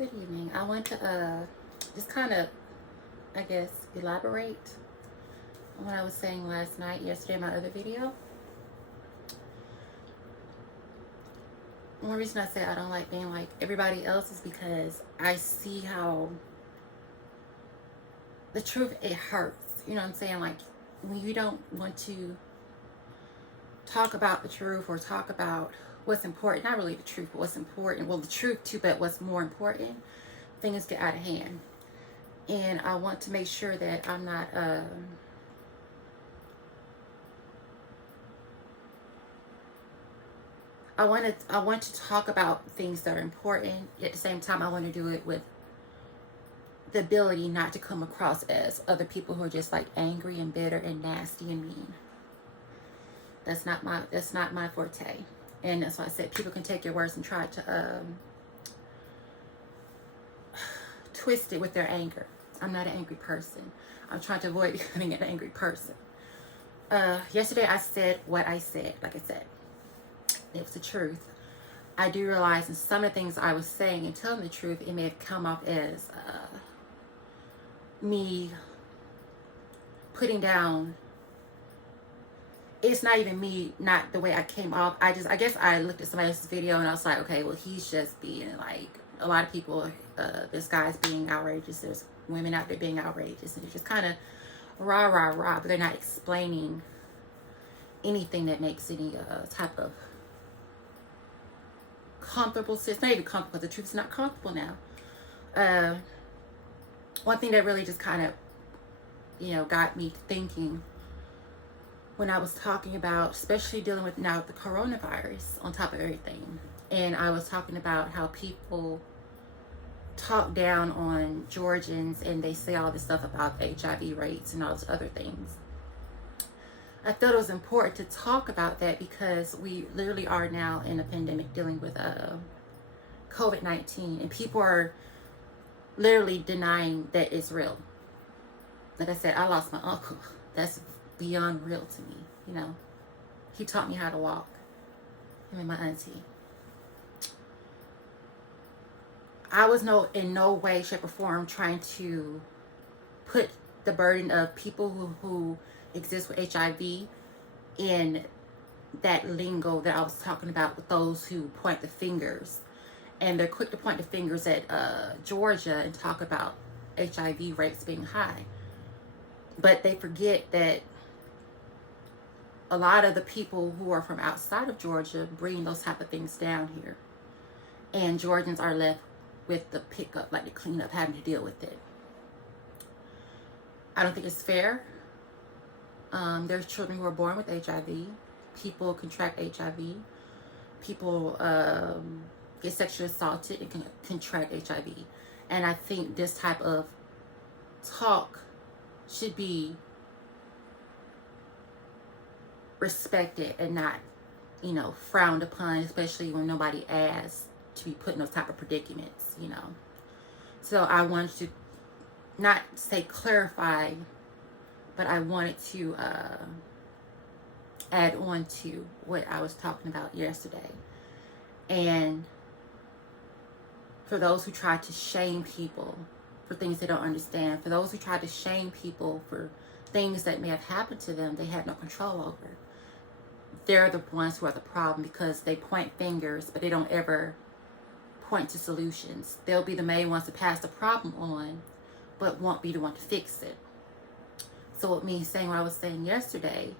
Good evening. I want to just kind of, I guess, elaborate on what I was saying yesterday in my other video. One reason I say I don't like being like everybody else is because I see how the truth, it hurts. You know what I'm saying? Like, when you don't want to talk about the truth or talk about what's important, not really the truth, but what's important. Well, the truth too, but what's more important, things get out of hand. And I want to make sure that I'm not I want to talk about things that are important. At the same time, I want to do it with the ability not to come across as other people who are just like angry and bitter and nasty and mean. That's not my forte. And that's why I said people can take your words and try to twist it with their anger. I'm not an angry person. I'm trying to avoid becoming an angry person. Yesterday I said what I said. Like I said, it was the truth. I do realize in some of the things I was saying and telling the truth, it may have come off as me putting down. It's not even me, not the way I came off. I guess I looked at somebody else's video and I was like, okay, well, he's just being like, a lot of people, this guy's being outrageous. There's women out there being outrageous. And it's just kind of rah, rah, rah. But they're not explaining anything that makes any type of comfortable sense. Not even comfortable, because the truth is not comfortable now. One thing that really just kind of, got me thinking when I was talking about, especially dealing with now the coronavirus on top of everything. And I was talking about how people talk down on Georgians and they say all this stuff about HIV rates and all those other things. I felt it was important to talk about that because we literally are now in a pandemic dealing with COVID-19, and people are literally denying that it's real. Like I said, I lost my uncle. That's beyond real to me. He taught me how to walk. Him and my auntie. I was in no way, shape, or form trying to put the burden of people who exist with HIV in that lingo that I was talking about with those who point the fingers. And they're quick to point the fingers at Georgia and talk about HIV rates being high. But they forget that a lot of the people who are from outside of Georgia bring those type of things down here. And Georgians are left with the pickup, like the cleanup, having to deal with it. I don't think it's fair. There's children who are born with HIV. People contract HIV. People get sexually assaulted and can contract HIV. And I think this type of talk should be respected and not, frowned upon, especially when nobody asks to be put in those type of predicaments, So I wanted to not say clarify, but I wanted to add on to what I was talking about yesterday. And for those who try to shame people for things they don't understand, for those who try to shame people for things that may have happened to them they had no control over, they're the ones who are the problem, because they point fingers, but they don't ever point to solutions. They'll be the main ones to pass the problem on, but won't be the one to fix it. So with me saying what I was saying yesterday,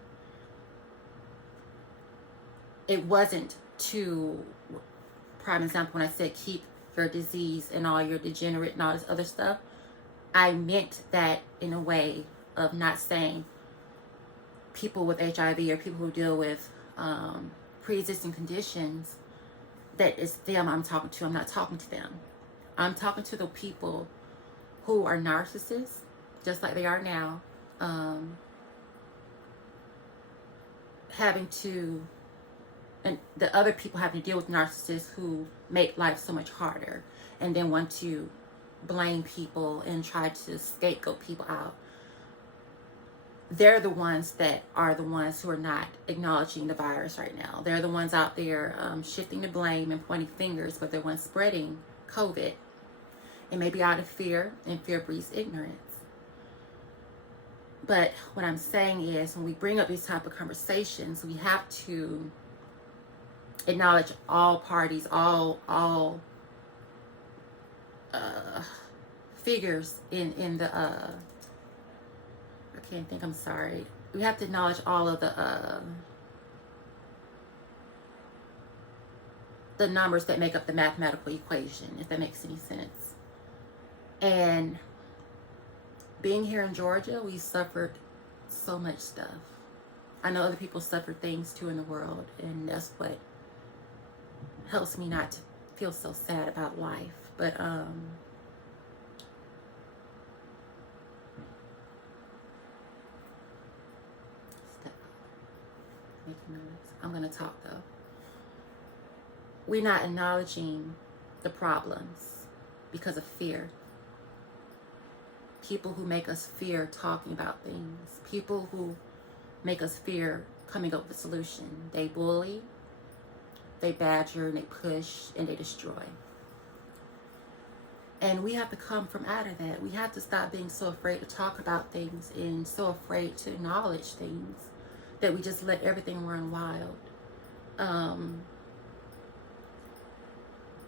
it wasn't to, prime example, when I said keep your disease and all your degenerate and all this other stuff, I meant that in a way of not saying people with HIV or people who deal with pre-existing conditions, that it's them I'm talking to. I'm not talking to them. I'm talking to the people who are narcissists, just like they are now, and the other people having to deal with narcissists who make life so much harder and then want to blame people and try to scapegoat people out. They're the ones that are the ones who are not acknowledging the virus right now. They're the ones out there shifting the blame and pointing fingers, but they're the ones spreading COVID It may be out of fear, and fear breeds ignorance. But what I'm saying is, when we bring up these type of conversations, we have to acknowledge all parties, all figures in the I can't think, I'm sorry. We have to acknowledge all of the numbers that make up the mathematical equation, if that makes any sense. And being here in Georgia, we suffered so much stuff. I know other people suffered things too in the world, and that's what helps me not to feel so sad about life. But making noise. I'm gonna talk though. We're not acknowledging the problems because of fear. People who make us fear talking about things. People who make us fear coming up with a solution. They bully, they badger, and they push, and they destroy. And we have to come from out of that. We have to stop being so afraid to talk about things and so afraid to acknowledge things that we just let everything run wild.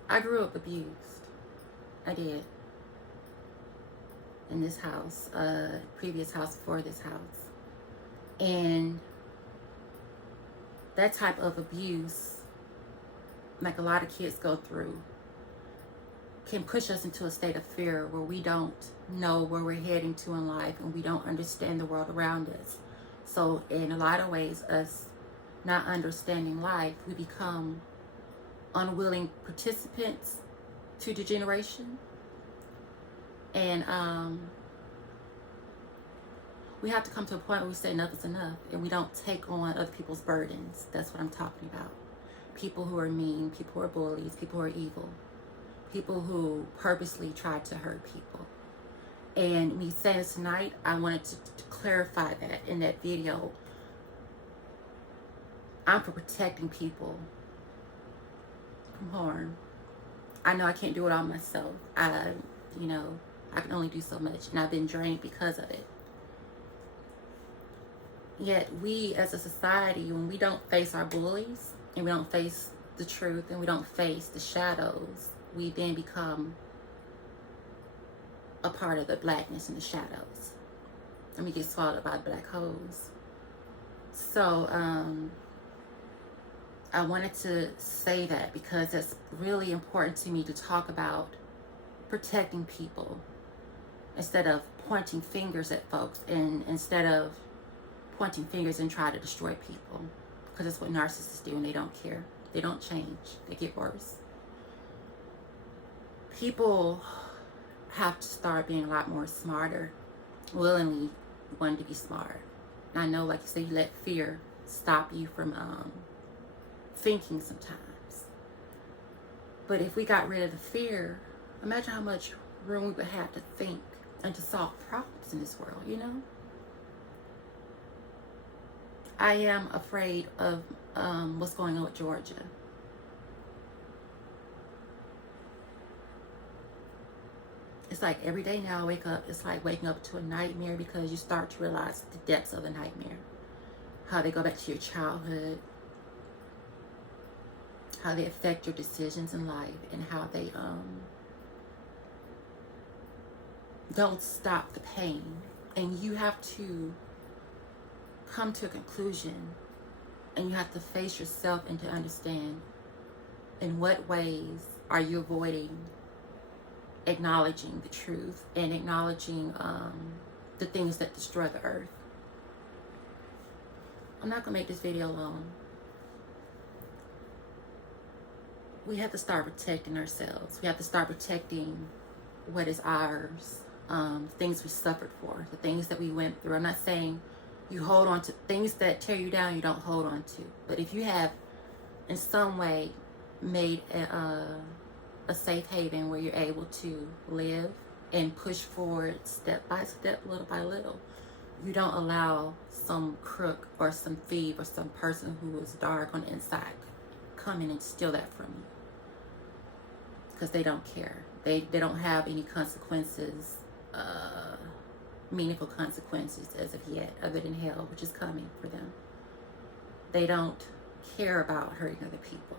I grew up abused. I did. In this house, previous house before this house. And that type of abuse, like a lot of kids go through, can push us into a state of fear where we don't know where we're heading to in life, and we don't understand the world around us. So in a lot of ways, us not understanding life, we become unwilling participants to degeneration. And we have to come to a point where we say enough is enough, and we don't take on other people's burdens. That's what I'm talking about. People who are mean, people who are bullies, people who are evil, people who purposely try to hurt people. And me saying this tonight, I wanted to clarify that in that video. I'm for protecting people from harm. I know I can't do it all myself. I can only do so much, and I've been drained because of it. Yet we as a society, when we don't face our bullies, and we don't face the truth, and we don't face the shadows, we then become a part of the blackness and the shadows, and we get swallowed by the black holes. So I wanted to say that because it's really important to me to talk about protecting people instead of pointing fingers at folks, and instead of pointing fingers and try to destroy people, because that's what narcissists do, and they don't care. They don't change. They get worse. People have to start being a lot more smarter, willingly wanting to be smart. And I know, like you said, you let fear stop you from thinking sometimes. But if we got rid of the fear, imagine how much room we would have to think and to solve problems in this world, you know? I am afraid of what's going on with Georgia. It's like every day now I wake up, it's like waking up to a nightmare, because you start to realize the depths of the nightmare. How they go back to your childhood, how they affect your decisions in life, and how they don't stop the pain. And you have to come to a conclusion, and you have to face yourself and to understand in what ways are you avoiding acknowledging the truth and acknowledging the things that destroy the earth. I'm not gonna make this video long. We have to start protecting ourselves. We have to start protecting what is ours, the things we suffered for, the things that we went through. I'm not saying you hold on to things that tear you down, you don't hold on to. But if you have in some way made a safe haven where you're able to live and push forward step by step, little by little, you don't allow some crook or some thief or some person who is dark on the inside come in and steal that from you. because they don't care. They don't have any consequences, meaningful consequences as of yet, other than hell, which is coming for them. They don't care about hurting other people.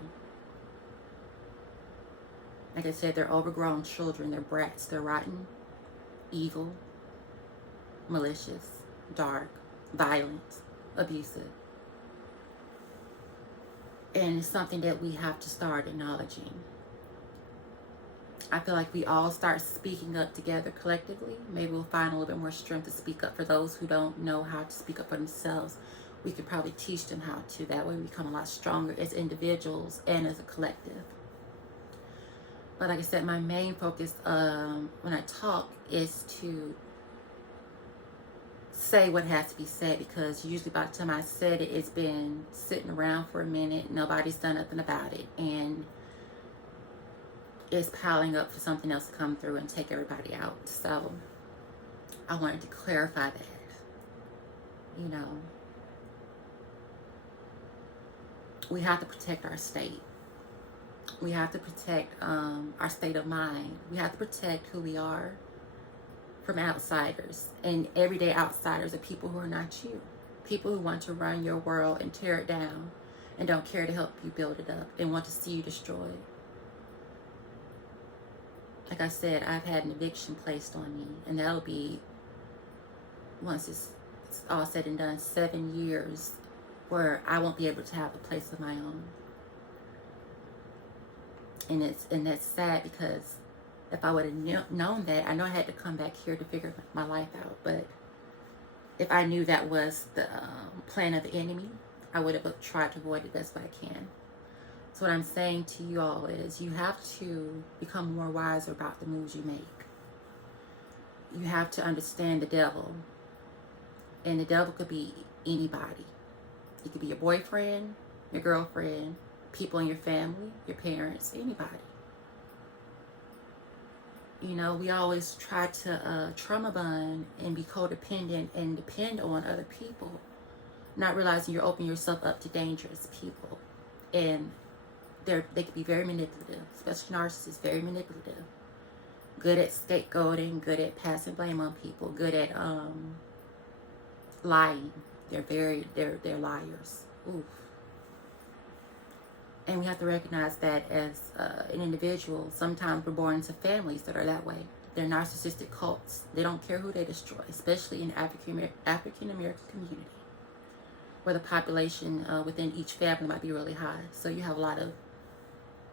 Like I said, they're overgrown children. They're brats. They're rotten, evil, malicious, dark, violent, abusive. And it's something that we have to start acknowledging. I feel like we all start speaking up together collectively. Maybe we'll find a little bit more strength to speak up for those who don't know how to speak up for themselves. We could probably teach them how to. That way we become a lot stronger as individuals and as a collective. But like I said, my main focus when I talk is to say what has to be said, because usually by the time I said it, it's been sitting around for a minute. Nobody's done nothing about it. And it's piling up for something else to come through and take everybody out. So I wanted to clarify that. You know, we have to protect our state. We have to protect our state of mind. We have to protect who we are from outsiders. And everyday outsiders are people who are not you. People who want to run your world and tear it down and don't care to help you build it up and want to see you destroyed. Like I said, I've had an eviction placed on me, and that'll be, once it's all said and done, 7 years where I won't be able to have a place of my own. And that's sad, because if I would have known that, I know I had to come back here to figure my life out, but if I knew that was the plan of the enemy, I would have tried to avoid it best way I can. So what I'm saying to you all is, you have to become more wiser about the moves you make. You have to understand the devil. And the devil could be anybody. It could be your boyfriend, your girlfriend, people in your family, your parents, anybody. You know, we always try to trauma bond and be codependent and depend on other people, not realizing you're opening yourself up to dangerous people. And they can be very manipulative, especially narcissists, very manipulative. Good at scapegoating, good at passing blame on people, good at lying. They're liars. Oof. And we have to recognize that as an individual, sometimes we're born into families that are that way. They're narcissistic cults. They don't care who they destroy, especially in the African American community, where the population within each family might be really high. So you have a lot of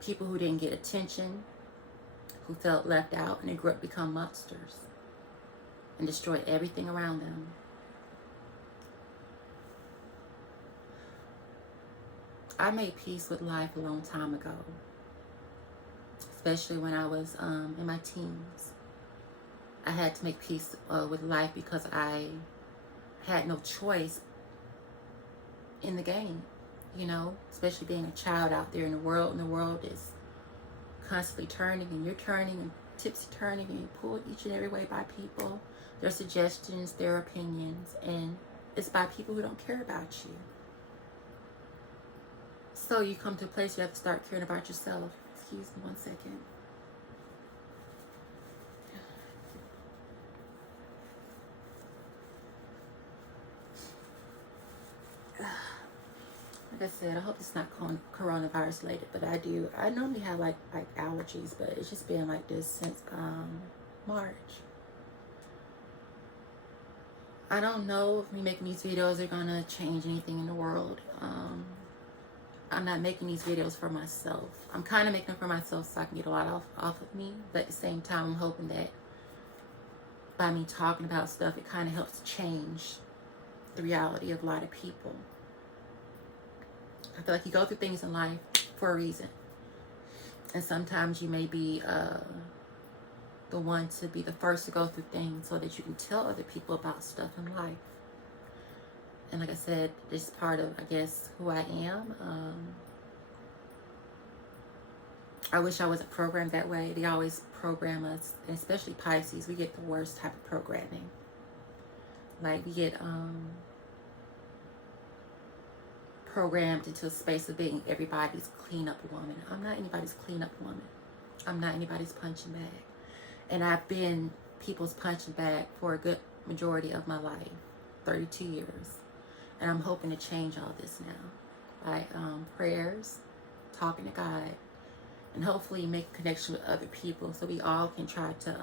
people who didn't get attention, who felt left out, and they grew up to become monsters and destroy everything around them. I made peace with life a long time ago, especially when I was in my teens. I had to make peace with life because I had no choice in the game, you know, especially being a child out there in the world, and the world is constantly turning, and you're turning and tipsy turning, and you're pulled each and every way by people, their suggestions, their opinions, and it's by people who don't care about you. So you come to a place you have to start caring about yourself. Excuse me 1 second. Like I said, I hope it's not coronavirus related, but I normally have like allergies, but it's just been like this since March. I don't know if me making these videos are gonna change anything in the world. I'm not making these videos for myself. I'm kind of making them for myself so I can get a lot off of me, but at the same time, I'm hoping that by me talking about stuff, it kind of helps change the reality of a lot of people. I feel like you go through things in life for a reason. And sometimes you may be the one to be the first to go through things so that you can tell other people about stuff in life. And like I said, this is part of, I guess, who I am. I wish I wasn't programmed that way. They always program us, and especially Pisces, we get the worst type of programming. Like, we get programmed into a space of being everybody's clean-up woman. I'm not anybody's clean-up woman. I'm not anybody's punching bag. And I've been people's punching bag for a good majority of my life, 32 years. And I'm hoping to change all this now by prayers, talking to God, and hopefully make a connection with other people so we all can try to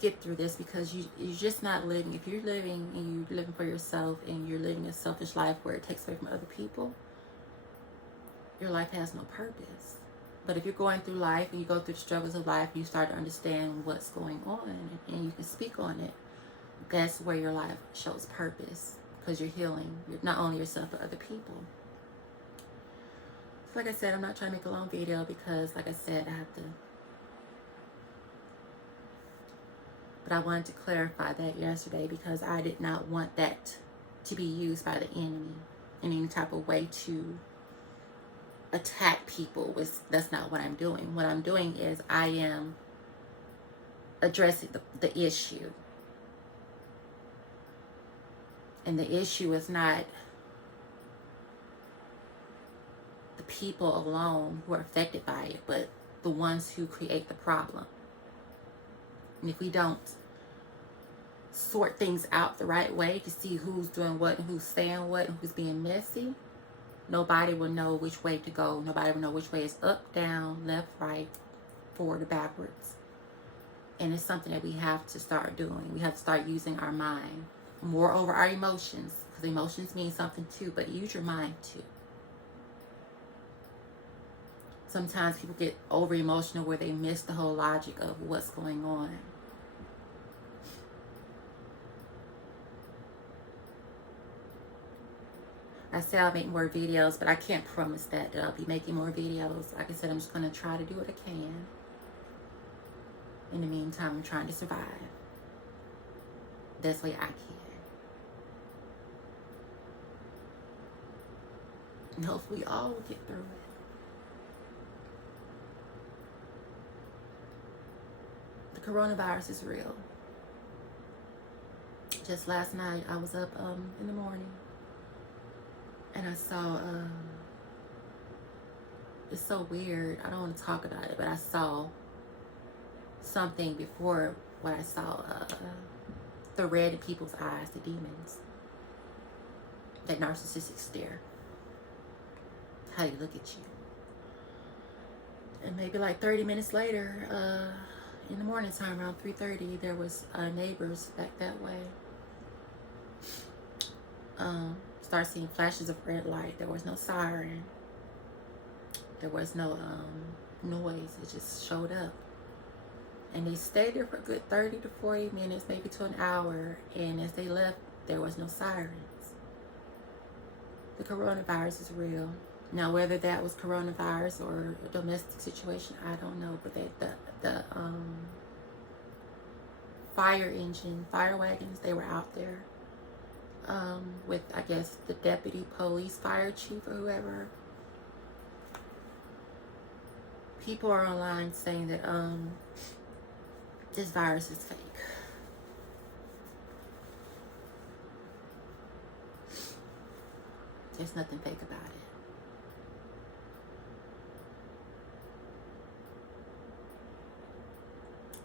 get through this, because you're just not living. If you're living and you're living for yourself and you're living a selfish life where it takes away from other people, your life has no purpose. But if you're going through life and you go through the struggles of life and you start to understand what's going on and you can speak on it, that's where your life shows purpose, because you're healing not only yourself but other people. So like I said, I'm not trying to make a long video because, like I said, I have to. But I wanted to clarify that yesterday because I did not want that to be used by the enemy in any type of way to attack people. That's not what I'm doing. What I'm doing is I am addressing the issue. And the issue is not the people alone who are affected by it, but the ones who create the problem. And if we don't sort things out the right way to see who's doing what and who's saying what and who's being messy, nobody will know which way to go. Nobody will know which way is up, down, left, right, forward, or backwards. And it's something that we have to start doing. We have to start using our mind more over our emotions, because emotions mean something too, but use your mind too. Sometimes people get over emotional where they miss the whole logic of what's going on. I said I'll make more videos, but I can't promise that I'll be making more videos. Like I said, I'm just going to try to do what I can. In the meantime, I'm trying to survive. That's the way I can. And hopefully we all will get through it. The coronavirus is real. Just last night, I was up in the morning. And I saw, it's so weird. I don't want to talk about it, but I saw something before what I saw, the red in people's eyes, the demons. That narcissistic stare. How they look at you. And maybe like 30 minutes later, in the morning time, around 3:30, there was neighbors back that way. Start seeing flashes of red light. There was no siren. There was no noise. It just showed up. And they stayed there for a good 30 to 40 minutes, maybe to an hour. And as they left, there was no sirens. The coronavirus is real. Now, whether that was coronavirus or a domestic situation, I don't know. But the fire engine, fire wagons, they were out there. With, I guess, the deputy police fire chief or whoever. People are online saying that this virus is fake. There's nothing fake about it.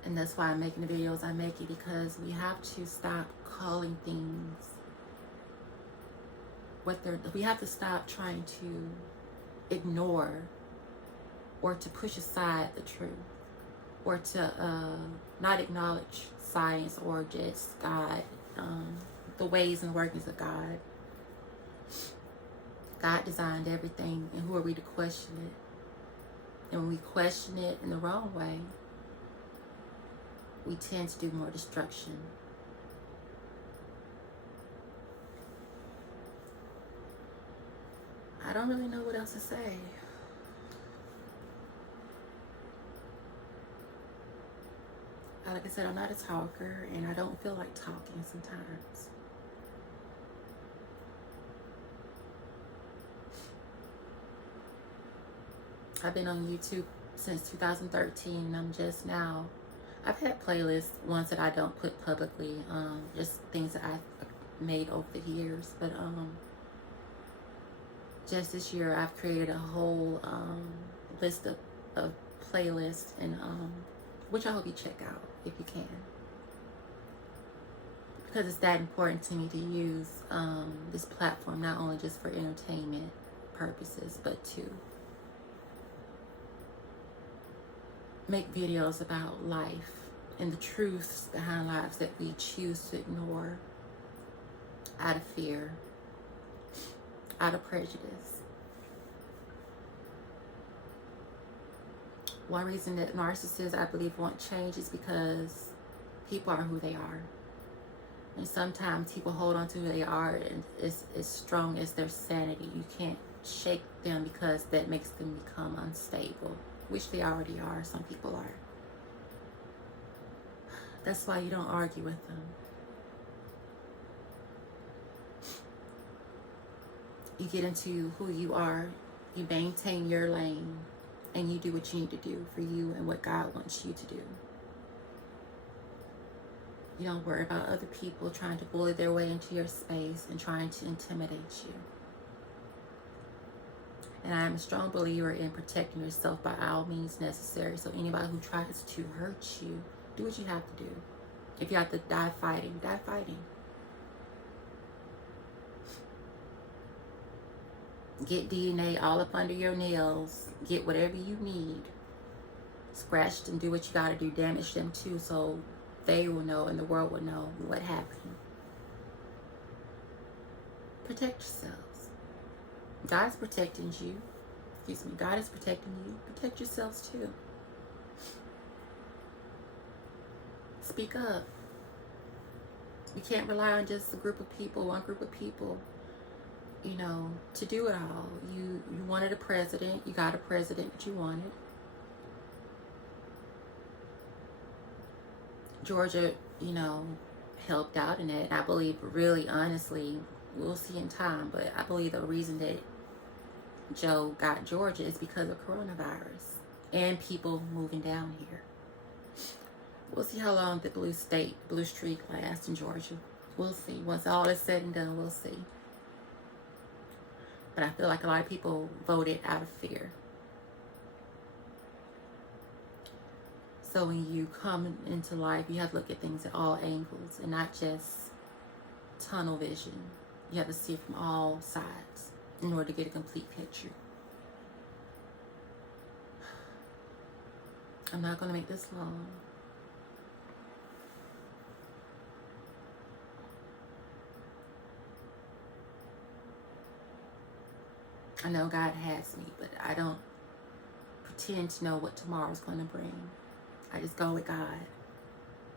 And that's why I'm making the videos I'm making, because we have to stop calling things what they're. We have to stop trying to ignore or to push aside the truth, or to not acknowledge science or just God, the ways and workings of God. God designed everything, and who are we to question it? And when we question it in the wrong way, we tend to do more destruction. I don't really know what else to say. Like I said, I'm not a talker, and I don't feel like talking sometimes. I've been on YouTube since 2013. I'm just now, I've had playlists, ones that I don't put publicly, just things that I've made over the years. But just this year, I've created a whole list of playlists, and which I hope you check out if you can, because it's that important to me to use this platform not only just for entertainment purposes, but to make videos about life and the truths behind lives that we choose to ignore out of fear, out of prejudice. One reason that narcissists, I believe, won't change is because people are who they are. And sometimes people hold on to who they are, and it's as strong as their sanity. You can't shake them because that makes them become unstable, which they already are. Some people are. That's why you don't argue with them. You get into who you are, you maintain your lane, and you do what you need to do for you and what God wants you to do. You don't worry about other people trying to bully their way into your space and trying to intimidate you. And I am a strong believer in protecting yourself by all means necessary. So anybody who tries to hurt you, do what you have to do. If you have to die fighting, die fighting. Get DNA all up under your nails. Get whatever you need. Scratched and do what you gotta do. Damage them too, so they will know and the world will know what happened. Protect yourselves. God's protecting you. Excuse me. God is protecting you. Protect yourselves too. Speak up. You can't rely on just a group of people, one group of people, you know, to do it all. You wanted a president. You got a president that you wanted. Georgia, you know, helped out in that. And I believe, really, honestly, we'll see in time, but I believe the reason that Joe got Georgia is because of coronavirus and people moving down here. We'll see how long the blue streak lasts in Georgia. We'll see. Once all is said and done, we'll see. But I feel like a lot of people voted out of fear. So when you come into life, you have to look at things at all angles and not just tunnel vision. You have to see it from all sides in order to get a complete picture. I'm not going to make this long. I know God has me, but I don't pretend to know what tomorrow's going to bring. I just go with God.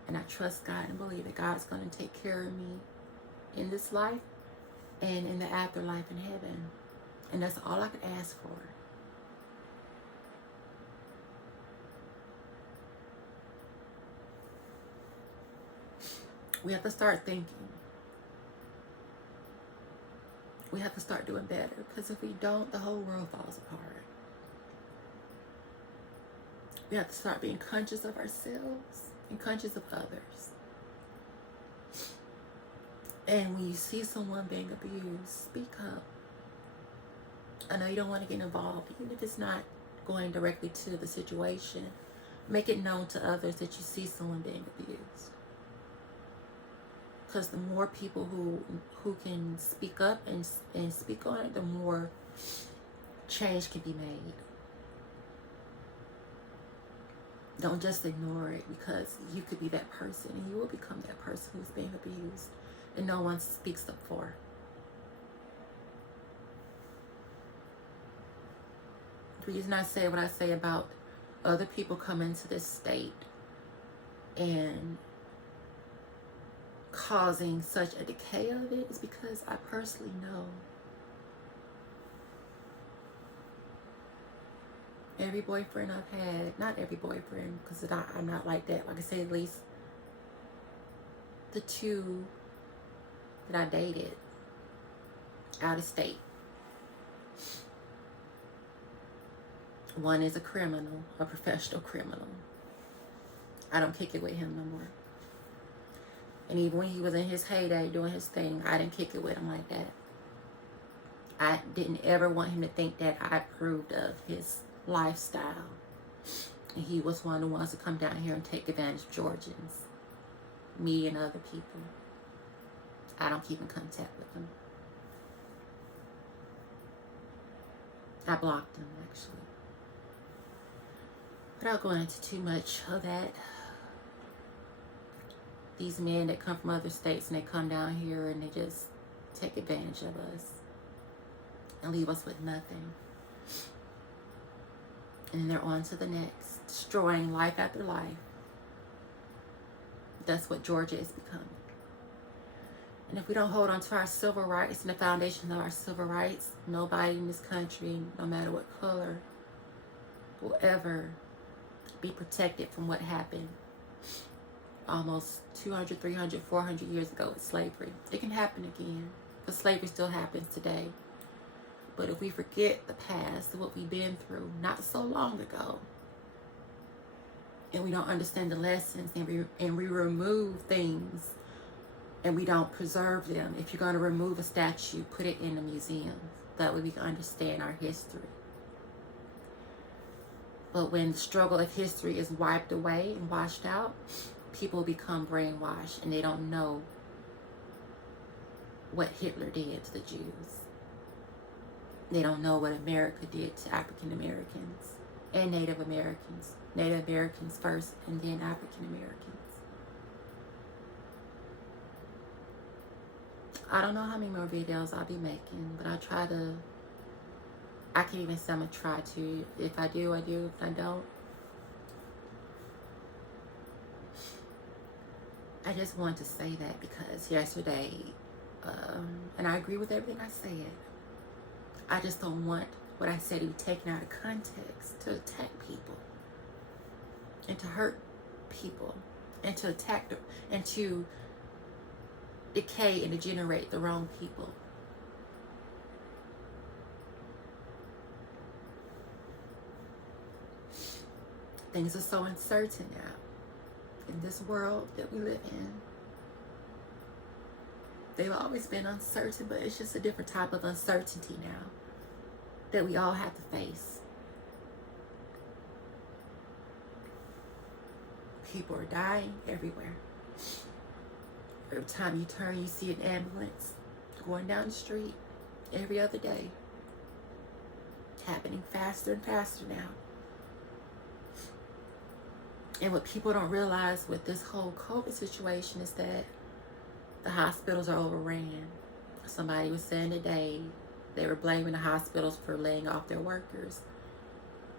And I trust God and believe that God's going to take care of me in this life and in the afterlife in heaven. And that's all I could ask for. We have to start thinking. We have to start doing better, because if we don't, the whole world falls apart. We have to start being conscious of ourselves and conscious of others. And when you see someone being abused, speak up. I know you don't want to get involved, even if it's not going directly to the situation. Make it known to others that you see someone being abused. Because the more people who can speak up and speak on it, the more change can be made. Don't just ignore it, because you could be that person and you will become that person who's being abused and no one speaks up for. The reason I say what I say about other people coming to this state and causing such a decay of it is because I personally know every boyfriend I've had, not every boyfriend, because I'm not like that. Like I say, at least the two that I dated out of state. One is a criminal, a professional criminal. I don't kick it with him no more. And even when he was in his heyday doing his thing, I didn't kick it with him like that. I didn't ever want him to think that I approved of his lifestyle. And he was one of the ones to come down here and take advantage of Georgians, me and other people. I don't keep in contact with them. I blocked them, actually. But I'll go into too much of that. These men that come from other states and they come down here and they just take advantage of us and leave us with nothing. And then they're on to the next, destroying life after life. That's what Georgia is becoming. And if we don't hold on to our civil rights and the foundation of our civil rights, nobody in this country, no matter what color, will ever be protected from what happened almost 200, 300, 400 years ago with slavery. It can happen again, because slavery still happens today. But if we forget the past, what we've been through not so long ago, and we don't understand the lessons, and we remove things, and we don't preserve them. If you're going to remove a statue, put it in a museum. That way we can understand our history. But when the struggle of history is wiped away and washed out, people become brainwashed, and they don't know what Hitler did to the Jews. They don't know what America did to African Americans and Native Americans. Native Americans first, and then African Americans. I don't know how many more videos I'll be making, but I can't even say I'm going to try to. If I do, I do. If I don't, I just want to say that because yesterday, and I agree with everything I said, I just don't want what I said to be taken out of context to attack people and to hurt people and to attack them and to decay and degenerate the wrong people. Things are so uncertain now in this world that we live in. They've always been uncertain, but it's just a different type of uncertainty now that we all have to face. People are dying everywhere. Every time you turn, you see an ambulance going down the street every other day. Happening faster and faster now. And what people don't realize with this whole COVID situation is that the hospitals are overran. Somebody was saying today they were blaming the hospitals for laying off their workers.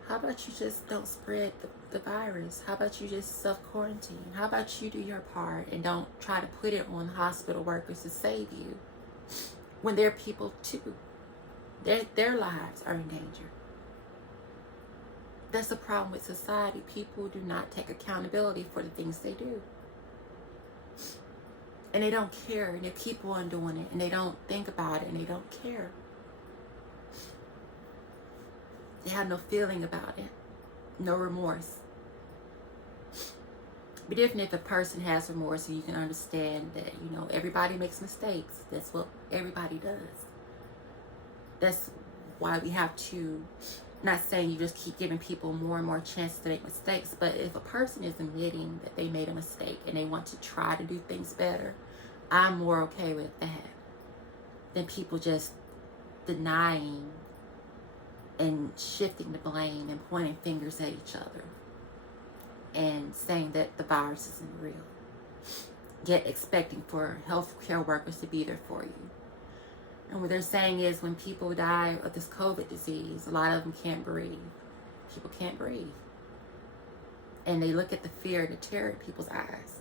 How about you just don't spread the virus? How about you just self-quarantine? How about you do your part and don't try to put it on hospital workers to save you when they're people too? Their lives are in danger. That's the problem with society. People do not take accountability for the things they do. And they don't care, and they keep on doing it, and they don't think about it, and they don't care. They have no feeling about it, no remorse. Be different if a person has remorse and you can understand that, everybody makes mistakes. That's what everybody does. That's why we have to, not saying you just keep giving people more and more chances to make mistakes, but if a person is admitting that they made a mistake and they want to try to do things better, I'm more okay with that than people just denying and shifting the blame and pointing fingers at each other and saying that the virus isn't real, yet expecting for healthcare workers to be there for you. And what they're saying is when people die of this COVID disease, a lot of them can't breathe. People can't breathe. And they look at the fear and the terror in people's eyes.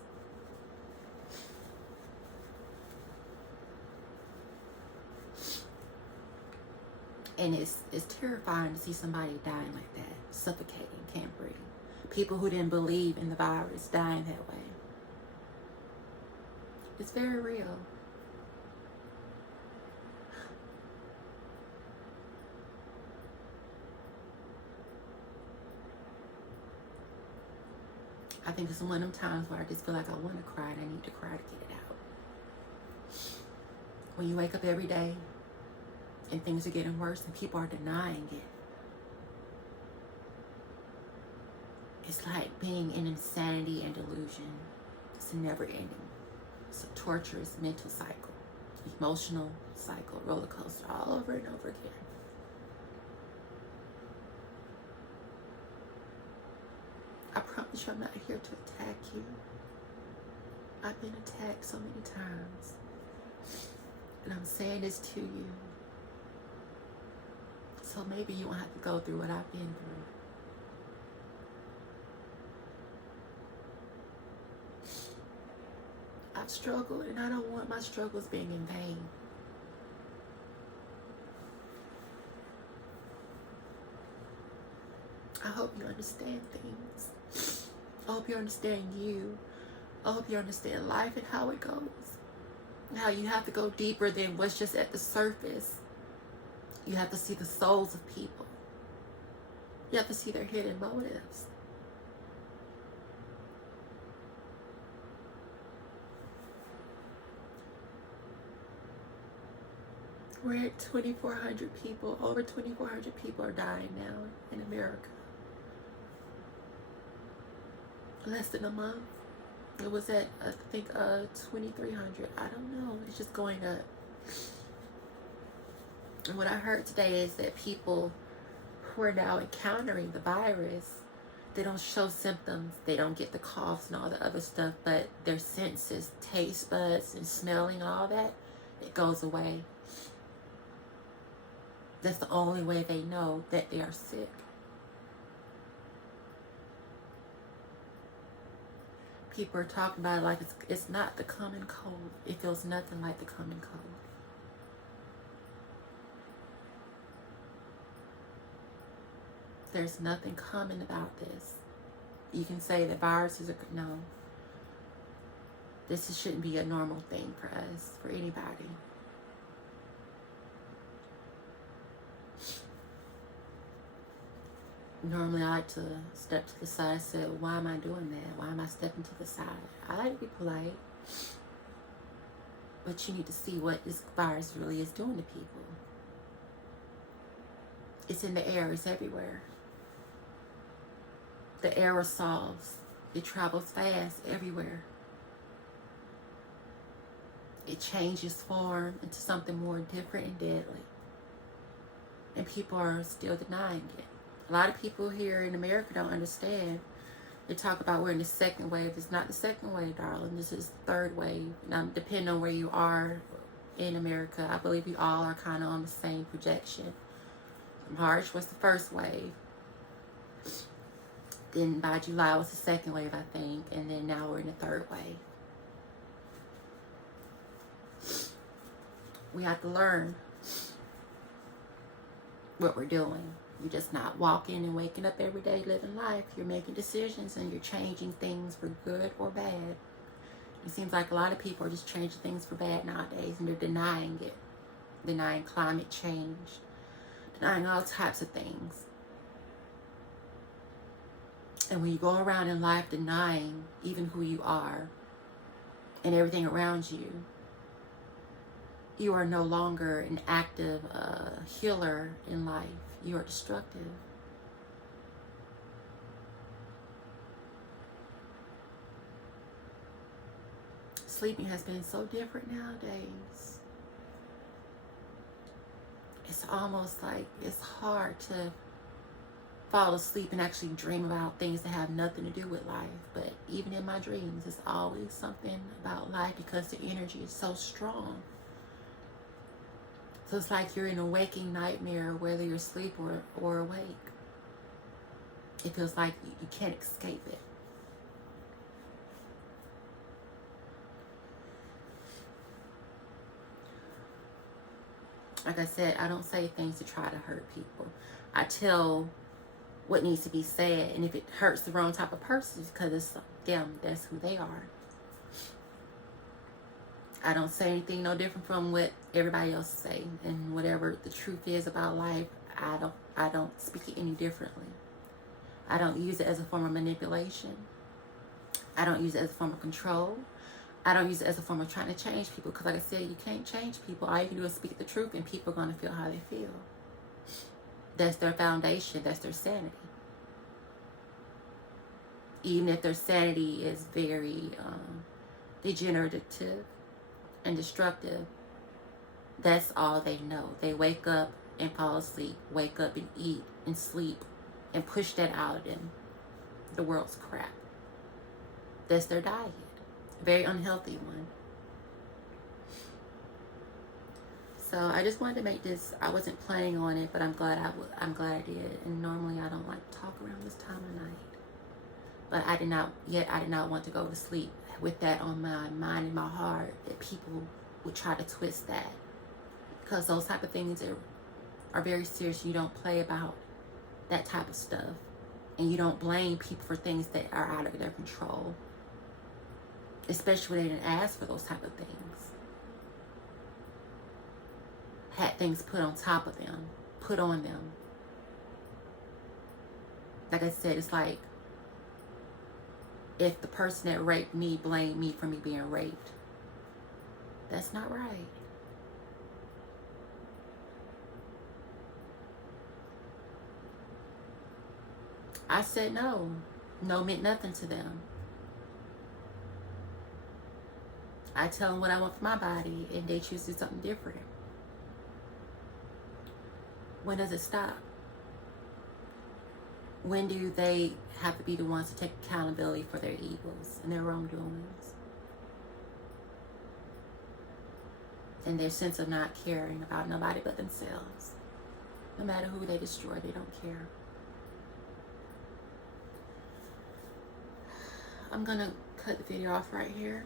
And it's terrifying to see somebody dying like that, suffocating, can't breathe. People who didn't believe in the virus dying that way. It's very real. I think it's one of them times where I just feel like I want to cry and I need to cry to get it out. When you wake up every day and things are getting worse and people are denying it. It's like being in insanity and delusion. It's never ending. It's a torturous mental cycle, emotional cycle, roller coaster, all over and over again. I promise you I'm not here to attack you. I've been attacked so many times. And I'm saying this to you. So maybe you won't have to go through what I've been through. I've struggled, and I don't want my struggles being in vain. I hope you understand things. I hope you understand you. I hope you understand life and how it goes. How you have to go deeper than what's just at the surface. You have to see the souls of people. You have to see their hidden motives. We're at 2,400 people. Over 2,400 people are dying now in America. Less than a month. It was at, I think, 2,300. I don't know. It's just going up. And what I heard today is that people who are now encountering the virus, they don't show symptoms. They don't get the coughs and all the other stuff, but their senses, taste buds and smelling, all that, it goes away. That's the only way they know that they are sick. People are talking about it like it's not the common cold. It feels nothing like the common cold. There's nothing common about this. You can say that viruses are, no. This shouldn't be a normal thing for us, for anybody. Normally I like to step to the side and say, why am I doing that? Why am I stepping to the side? I like to be polite. But you need to see what this virus really is doing to people. It's in the air. It's everywhere. The aerosols. It travels fast everywhere. It changes form into something more different and deadly. And people are still denying it. A lot of people here in America don't understand. They talk about we're in the second wave. It's not the second wave, darling. This is the third wave. Now, depending on where you are in America, I believe you all are kind of on the same projection. March was the first wave. Then by July was the second wave, I think. And then now we're in the third wave. We have to learn what we're doing. You're just not walking and waking up every day living life. You're making decisions and you're changing things for good or bad. It seems like a lot of people are just changing things for bad nowadays, and they're denying it. Denying climate change. Denying all types of things. And when you go around in life denying even who you are and everything around you, you are no longer an active healer in life. You are destructive. Sleeping has been so different nowadays. It's almost like it's hard to fall asleep and actually dream about things that have nothing to do with life. But even in my dreams, it's always something about life because the energy is so strong. So it's like you're in a waking nightmare, whether you're asleep or awake. It feels like you can't escape it. Like I said, I don't say things to try to hurt people. I tell what needs to be said, and if it hurts the wrong type of person, it's because it's them, that's who they are. I don't say anything no different from what everybody else say, and whatever the truth is about life, I don't speak it any differently. I don't use it as a form of manipulation. I don't use it as a form of control. I don't use it as a form of trying to change people, because like I said, you can't change people. All you can do is speak the truth, and people are going to feel how they feel. That's their foundation. That's their sanity. even if their sanity is very degenerative and destructive, that's all they know. They wake up and fall asleep, wake up and eat and sleep, and push that out in the world's crap. That's their diet. Very unhealthy one. So I just wanted to make this. I wasn't planning on it, but I'm glad I did. And normally I don't like to talk around this time of night. But I did not want to go to sleep with that on my mind and my heart, that people would try to twist that. Because those type of things are very serious. You don't play about that type of stuff. And you don't blame people for things that are out of their control. Especially when they didn't ask for those type of things. Had things put on top of them. Put on them. Like I said, it's like if the person that raped me blamed me for me being raped. That's not right. I said no. No meant nothing to them. I tell them what I want for my body, and they choose to do something different. When does it stop? When do they have to be the ones to take accountability for their evils and their wrongdoings? And their sense of not caring about nobody but themselves. No matter who they destroy, they don't care. I'm gonna cut the video off right here.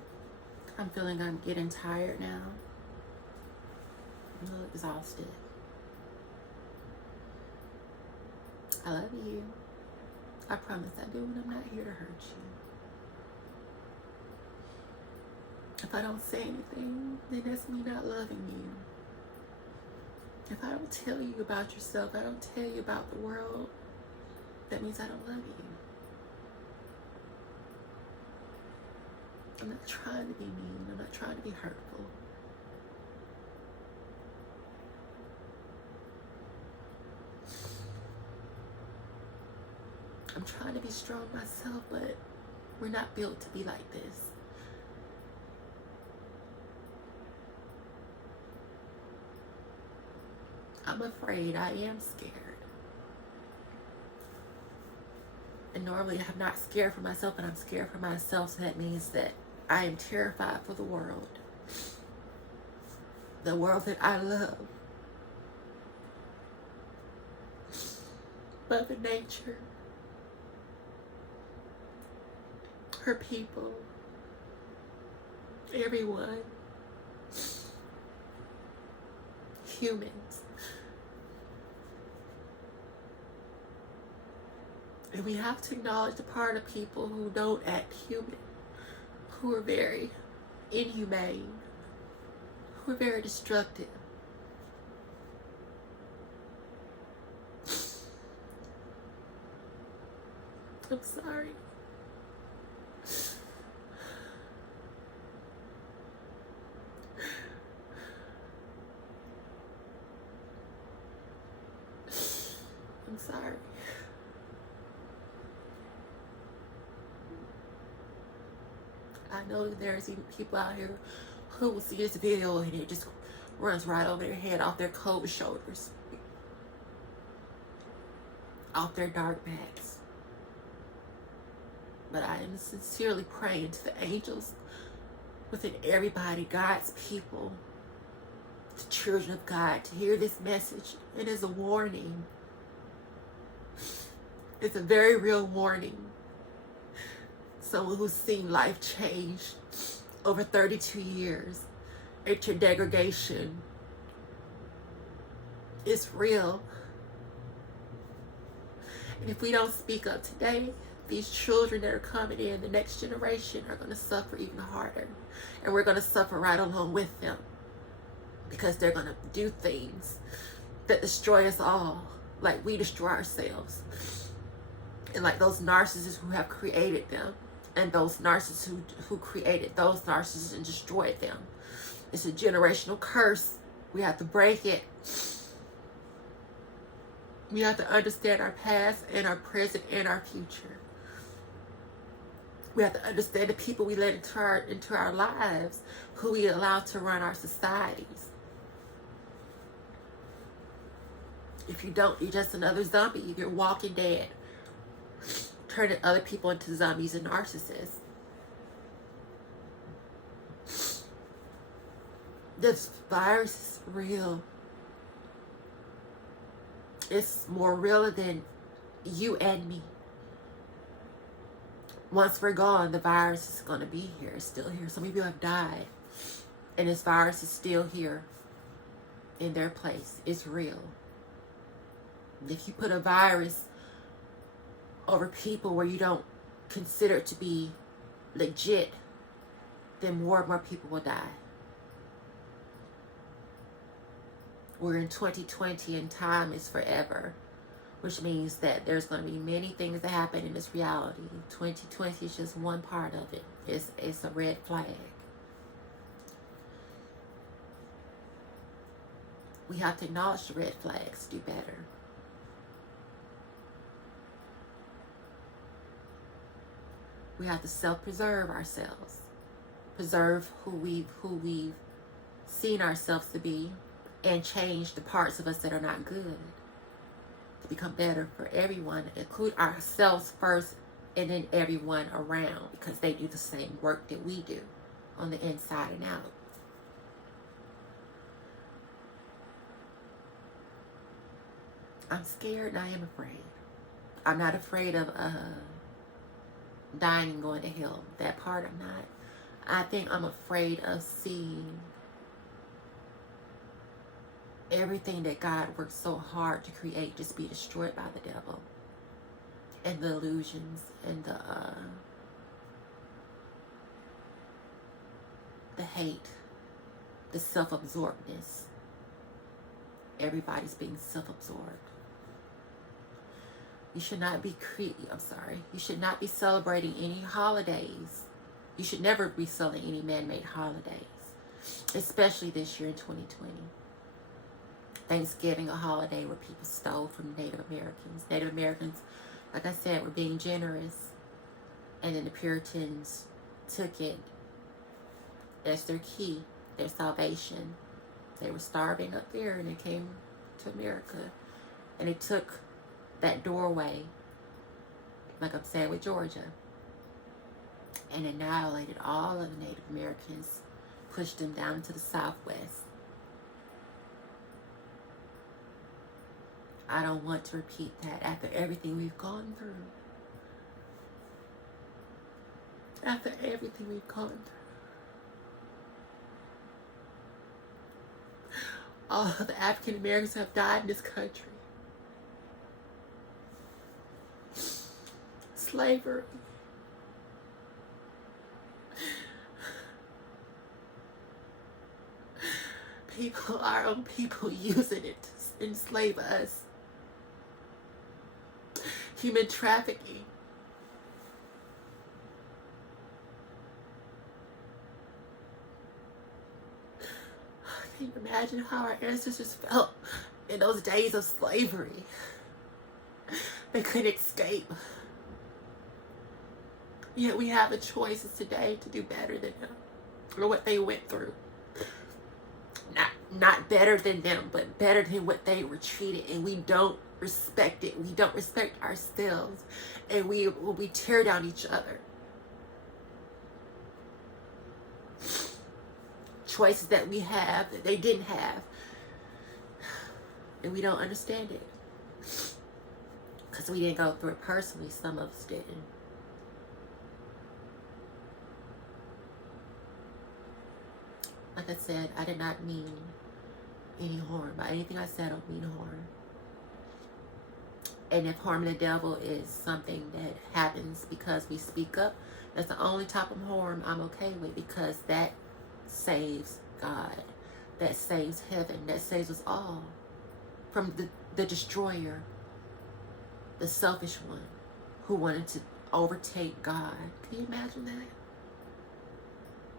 I'm feeling I'm getting tired now. I'm a little exhausted. I love you. I promise I do, and I'm not here to hurt you. If I don't say anything, then that's me not loving you. If I don't tell you about yourself, I don't tell you about the world, that means I don't love you. I'm not trying to be mean. I'm not trying to be hurtful. I'm trying to be strong myself, but we're not built to be like this. I'm afraid. I am scared. And normally I'm not scared for myself, but I'm scared for myself, so that means that I am terrified for the world. The world that I love. Mother Nature. Her people. Everyone. Humans. And we have to acknowledge the part of people who don't act human, who are very inhumane, who are very destructive. I'm sorry. I'm sorry. I know there's even people out here who will see this video and it just runs right over their head, off their cold shoulders, off their dark backs. But I am sincerely praying to the angels within everybody, God's people, the children of God, to hear this message. It is a warning. It's a very real warning. Someone who's seen life change over 32 years into degradation. It's real. And if we don't speak up today, these children that are coming in, the next generation, are going to suffer even harder. And we're going to suffer right along with them. Because they're going to do things that destroy us all, like we destroy ourselves. And like those narcissists who have created them. And those narcissists who created those narcissists and destroyed them. It's a generational curse. We have to break it. We have to understand our past and our present and our future. We have to understand the people we let into our lives, who we allow to run our societies. If you don't, you're just another zombie. You're walking dead, turning other people into zombies and narcissists. This virus is real. It's more real than you and me. Once we're gone, the virus is going to be here. It's still here. Some people have died, and this virus is still here in their place. It's real. If you put a virus over people where you don't consider it to be legit, then more and more people will die. We're in 2020 and time is forever, which means that there's going to be many things that happen in this reality. 2020 is just one part of it. It's a red flag. We have to acknowledge the red flags, do better. We have to self-preserve ourselves. Preserve who we've seen ourselves to be, and change the parts of us that are not good to become better for everyone, include ourselves first and then everyone around, because they do the same work that we do on the inside and out. I'm scared and I am afraid. I'm not afraid of dying and going to hell. That part I'm not. I think I'm afraid of seeing everything that God worked so hard to create just be destroyed by the devil, and the illusions and the hate, the self-absorbedness. Everybody's being self-absorbed. You should not be you should not be celebrating any holidays. You should never be celebrating any man-made holidays, especially this year in 2020. Thanksgiving, a holiday where people stole from Native Americans. Native Americans, like I said, were being generous, and then the Puritans took it as their key, their salvation. They were starving up there, and they came to America, and they took that doorway, like I'm saying with Georgia, and annihilated all of the Native Americans, pushed them down to the Southwest. I don't want to repeat that after everything we've gone through. After everything we've gone through. All of the African Americans have died in this country. Slavery. People, our own people, using it to enslave us. Human trafficking. Can you imagine how our ancestors felt in those days of slavery? They couldn't escape. Yet we have the choices today to do better than them, or what they went through. Not better than them, but better than what they were treated, and we don't respect it. We don't respect ourselves, and we tear down each other. Choices that we have that they didn't have, and we don't understand it because we didn't go through it personally. Some of us didn't. Like I said, I did not mean any harm. By anything I said, I don't mean harm. And if harming the devil is something that happens because we speak up, that's the only type of harm I'm okay with, because that saves God. That saves heaven. That saves us all from the destroyer, the selfish one who wanted to overtake God. Can you imagine that?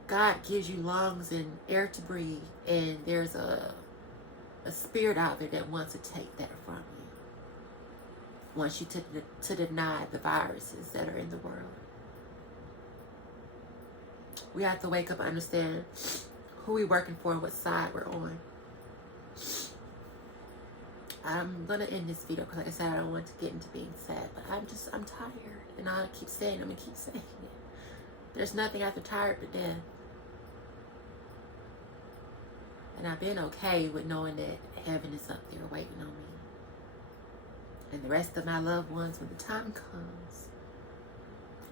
God gives you lungs and air to breathe, and there's a spirit out there that wants to take that from you. Wants you to deny the viruses that are in the world. We have to wake up and understand who we're working for and what side we're on. I'm going to end this video because, like I said, I don't want to get into being sad. But I'm tired. And I keep saying, I'm going to keep saying it. There's nothing after tired but death. And I've been okay with knowing that heaven is up there waiting on me. And the rest of my loved ones when the time comes.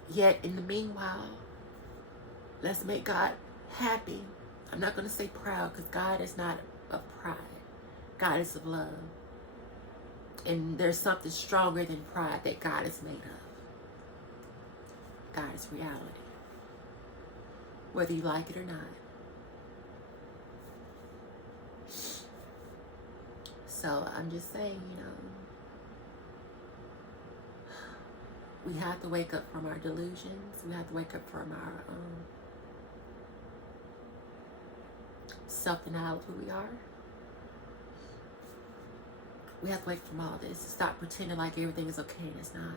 Yet, in the meanwhile, let's make God happy. I'm not going to say proud because God is not of pride. God is of love. And there's something stronger than pride that God is made of. God is reality. Whether you like it or not. So I'm just saying, you know, we have to wake up from our delusions. We have to wake up from our self-denial of who we are. We have to wake from all this. Stop pretending like everything is okay and it's not.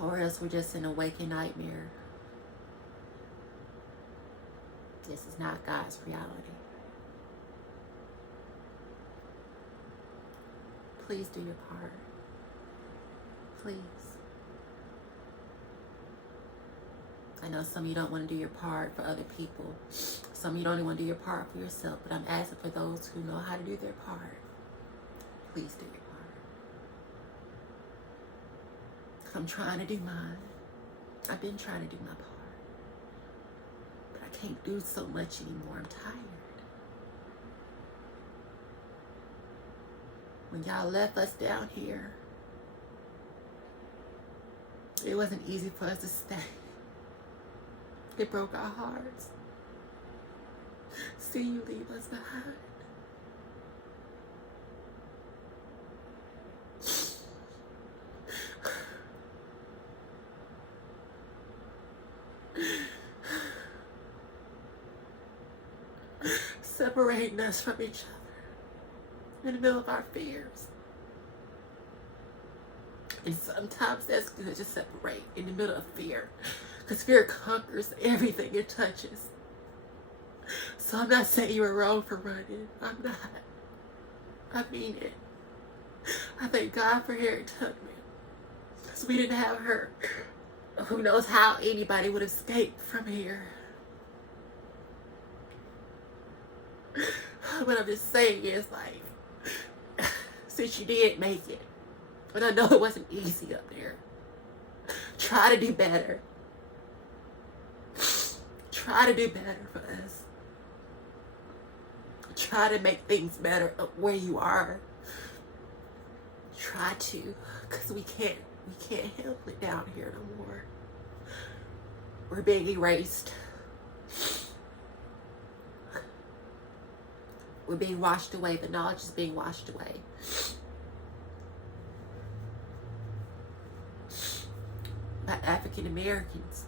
Or else we're just in a waking nightmare. This is not God's reality. Please do your part. Please. I know some of you don't want to do your part for other people. Some of you don't even want to do your part for yourself. But I'm asking for those who know how to do their part. Please do your part. I'm trying to do mine. I've been trying to do my part. But I can't do so much anymore. I'm tired. When y'all left us down here, it wasn't easy for us to stay. It broke our hearts. See you leave us behind. Separating us from each other in the middle of our fears. And sometimes that's good to separate in the middle of fear. Because fear conquers everything it touches. So I'm not saying you were wrong for running. I'm not. I mean it. I thank God for Harriet Tubman. Because we didn't have her. Who knows how anybody would escape from here. What I'm just saying is, like, since you did make it, and I know it wasn't easy up there, try to do better. Try to do better for us. Try to make things better up where you are. Try to, because we can't help it down here no more. We're being erased. We're being washed away. The knowledge is being washed away. By African Americans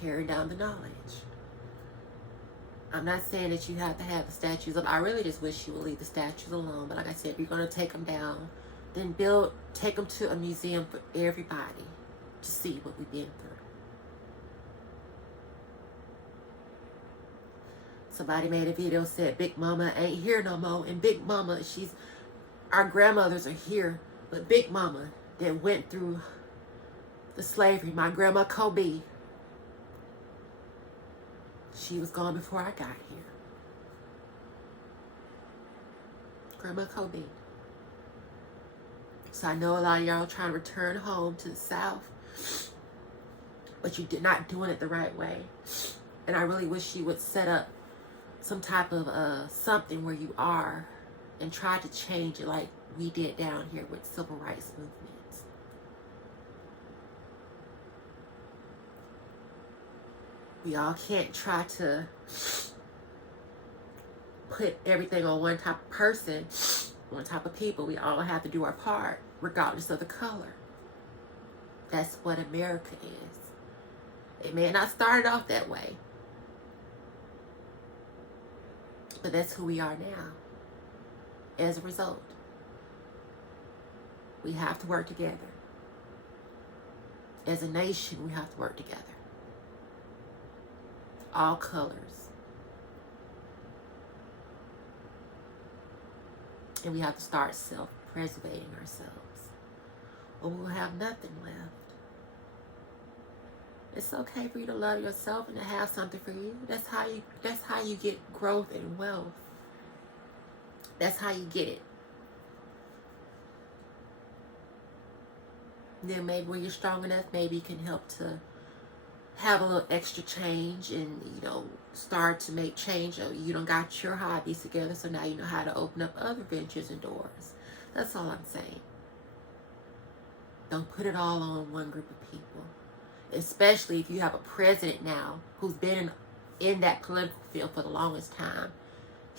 tearing down the knowledge. I'm not saying that you have to have the statues up. I really just wish you would leave the statues alone. But like I said, if you're going to take them down, then take them to a museum for everybody to see what we've been through. Somebody made a video said Big Mama ain't here no more. And Big Mama, our grandmothers are here. But Big Mama that went through the slavery, my grandma Kobe, she was gone before I got here. Grandma Kobe. So I know a lot of y'all trying to return home to the South, but you're not doing it the right way. And I really wish you would set up some type of something where you are and try to change it like we did down here with civil rights movements. We all can't try to put everything on one type of person, one type of people. We all have to do our part, regardless of the color. That's what America is. It may not start off that way, but that's who we are now. as a result. We have to work together. As a nation, we have to work together. All colors. And we have to start self-preservating ourselves, or we'll have nothing left. It's okay for you to love yourself and to have something for you. That's how you get growth and wealth. That's how you get it. Then maybe when you're strong enough, maybe you can help to have a little extra change and, start to make change. You don't got your hobbies together, so now you know how to open up other ventures and doors. That's all I'm saying. Don't put it all on one group of people. Especially if you have a president now who's been in that political field for the longest time.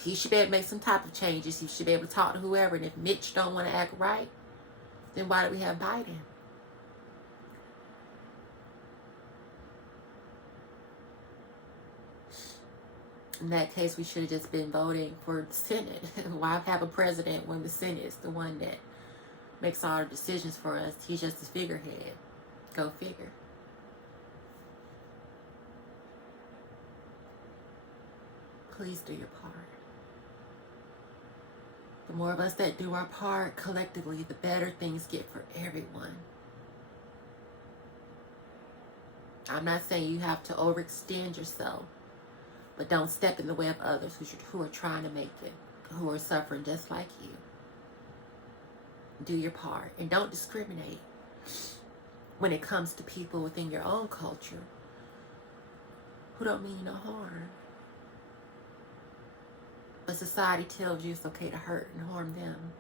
He should be able to make some type of changes. He should be able to talk to whoever. And if Mitch don't want to act right, then why do we have Biden? In that case, we should have just been voting for the Senate. Why have a president when the Senate is the one that makes all the decisions for us? He's just a figurehead. Go figure. Please do your part. The more of us that do our part collectively, the better things get for everyone. I'm not saying you have to overextend yourself, but don't step in the way of others who are trying to make it, who are suffering just like you. Do your part and don't discriminate when it comes to people within your own culture who don't mean no harm. But society tells you it's okay to hurt and harm them.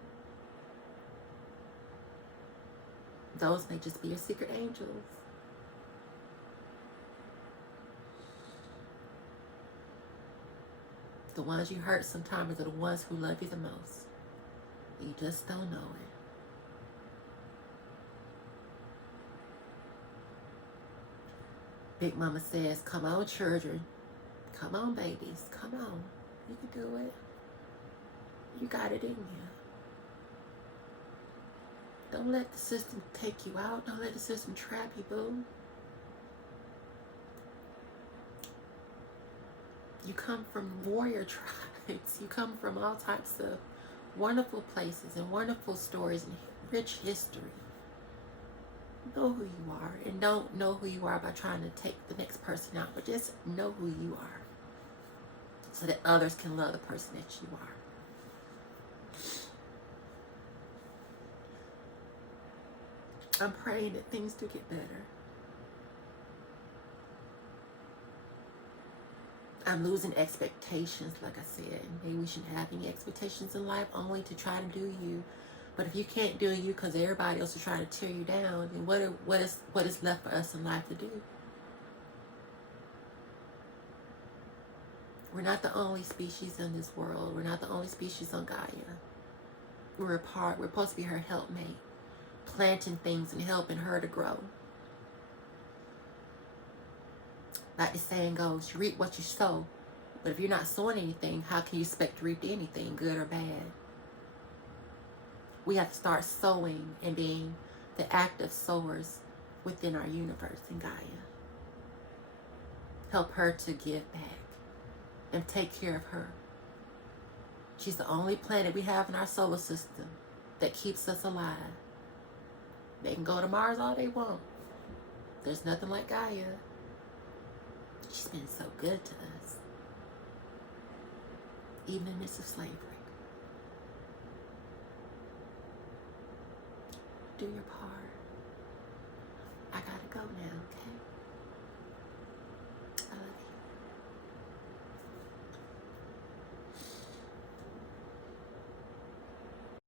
Those may just be your secret angels. The ones you hurt sometimes are the ones who love you the most. You just don't know it. Big Mama says, come on, children. Come on, babies. Come on. You can do it. You got it in you. Don't let the system take you out. Don't let the system trap you, boo. You come from warrior tribes. You come from all types of wonderful places and wonderful stories and rich history. Know who you are, and don't know who you are by trying to take the next person out, but just know who you are so that others can love the person that you are. I'm praying that things do get better. I'm losing expectations, like I said. Maybe we shouldn't have any expectations in life, only to try to do you. But if you can't do you because everybody else is trying to tear you down, then what is left for us in life to do? We're not the only species in this world. We're not the only species on Gaia. We're a part. We're supposed to be her helpmate, planting things and helping her to grow. Like the saying goes, you reap what you sow. But if you're not sowing anything, how can you expect to reap anything, good or bad? We have to start sowing and being the active sowers within our universe in Gaia. Help her to give back and take care of her. She's the only planet we have in our solar system that keeps us alive. They can go to Mars all they want. There's nothing like Gaia. She's been so good to us, even in the midst of slavery. Do your part. I gotta go now, okay?